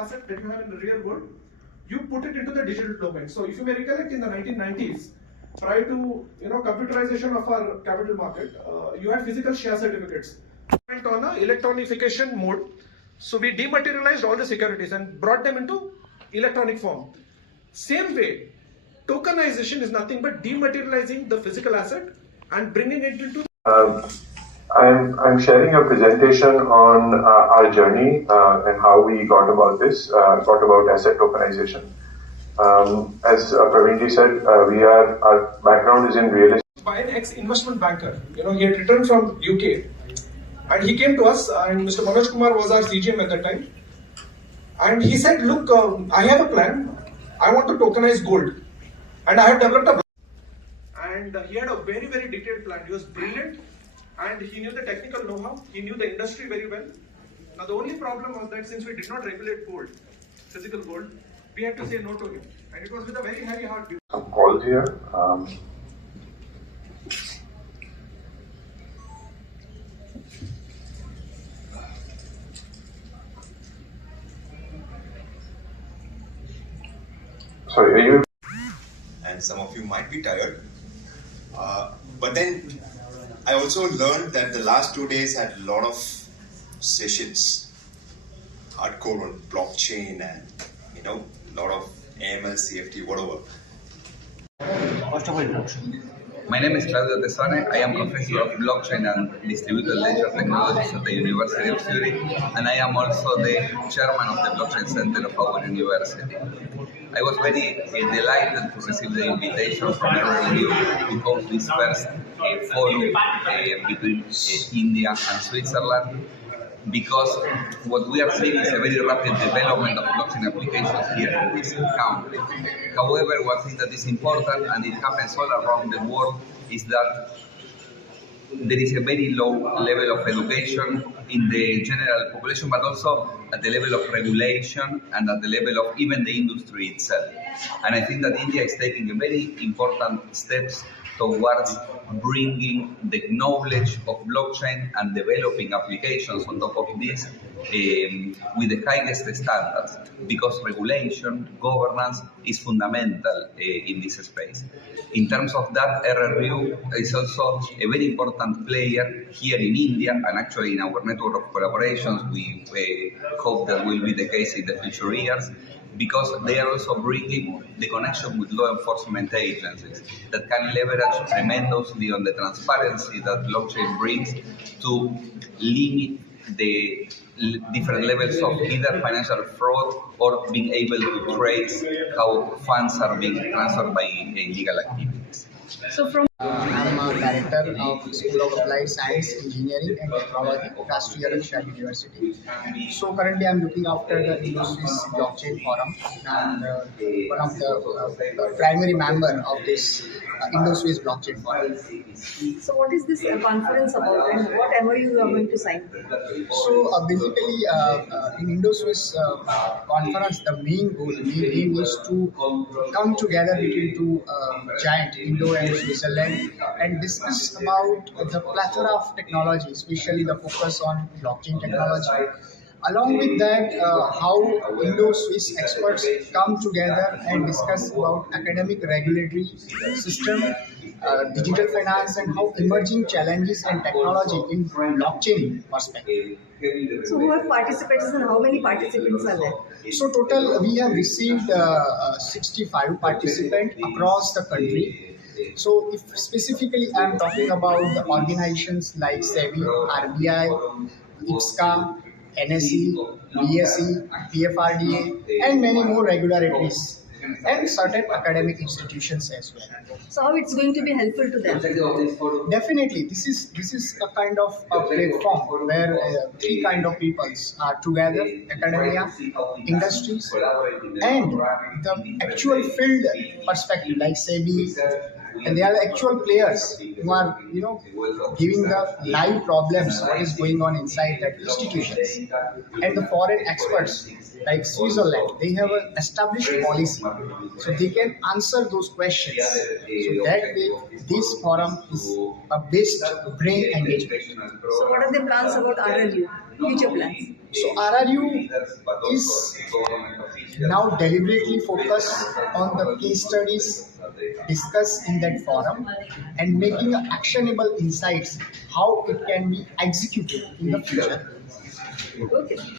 asset that you have in the real world, you put it into the digital domain. So if you may recollect, in the 1990s, prior to computerization of our capital market, you had physical share certificates. Went on a electronification mode. So we dematerialized all the securities and brought them into electronic form. Same way, tokenization is nothing but dematerializing the physical asset and bringing it into. I'm sharing a presentation on our journey and how we got about asset tokenization. As Praveenji said, our background is in real estate. By an ex-investment banker, he had returned from UK, and he came to us, and Mr. Manoj Kumar was our CGM at that time, and he said, "Look, I have a plan. I want to tokenize gold, and I have developed a." And he had a very, very detailed plan. He was brilliant, and he knew the technical know-how. He knew the industry very well. Now the only problem was that since we did not regulate gold, physical gold, we had to say no to him, and it was with a very heavy heart. Some calls here. Sorry, are you? And some of you might be tired. But then I also learned that the last 2 days had a lot of sessions, hardcore on blockchain and a lot of AML, CFT, whatever. First of all, introduction. My name is Claudio Tesone. I am professor of blockchain and distributed ledger technologies at the University of Zurich, and I am also the chairman of the Blockchain Center of our university. I was very delighted to receive the invitation from RRU to host this first forum between India and Switzerland, because what we are seeing is a very rapid development of blockchain applications here in this country. However, one thing that is important, and it happens all around the world, is that there is a very low level of education in the general population, but also at the level of regulation and at the level of even the industry itself. And I think that India is taking a very important steps towards bringing the knowledge of blockchain and developing applications on top of this with the highest standards, because regulation, governance is fundamental in this space. In terms of that, RRU is also a very important player here in India, and actually in our network of collaborations, we hope that will be the case in the future years, because they are also bringing the connection with law enforcement agencies that can leverage tremendously on the transparency that blockchain brings to limit the different levels of either financial fraud or being able to trace how funds are being transferred by illegal activities. So from I'm a director of School of Applied Science, Engineering and Technology, Kasthuri University. So currently I'm looking after the Indo-Swiss Blockchain Forum, and one of the primary member of this Indo-Swiss Blockchain Forum. So what is this conference about, and what MOU you are going to sign? So basically in Indo-Swiss conference, the main aim is to come together between two giant, Indo and Switzerland, and discuss about the plethora of technology, especially the focus on blockchain technology. Along with that, how Indo-Swiss experts come together and discuss about academic regulatory system, digital finance, and how emerging challenges and technology in blockchain perspective. So who have participated and how many participants are there? So total, we have received 65 participants across the country. So if specifically I am talking about the organizations like SEBI, RBI, IFSCA, NSE, BSE, PFRDA, and many more regulatories, and certain academic institutions as well. So how it's going to be helpful to them? Definitely, this is a kind of a platform where three kind of peoples are together: academia, industries, and the actual field perspective like SEBI. And they are the actual players who are, giving the live problems, what is going on inside that institutions. And the foreign experts like Switzerland, they have an established policy, so they can answer those questions. So that way, this forum is a best brain engagement. So what are the plans about RRU? Future plans? So RRU is now deliberately focused on the case studies discussed in that forum and making actionable insights how it can be executed in the future. Okay.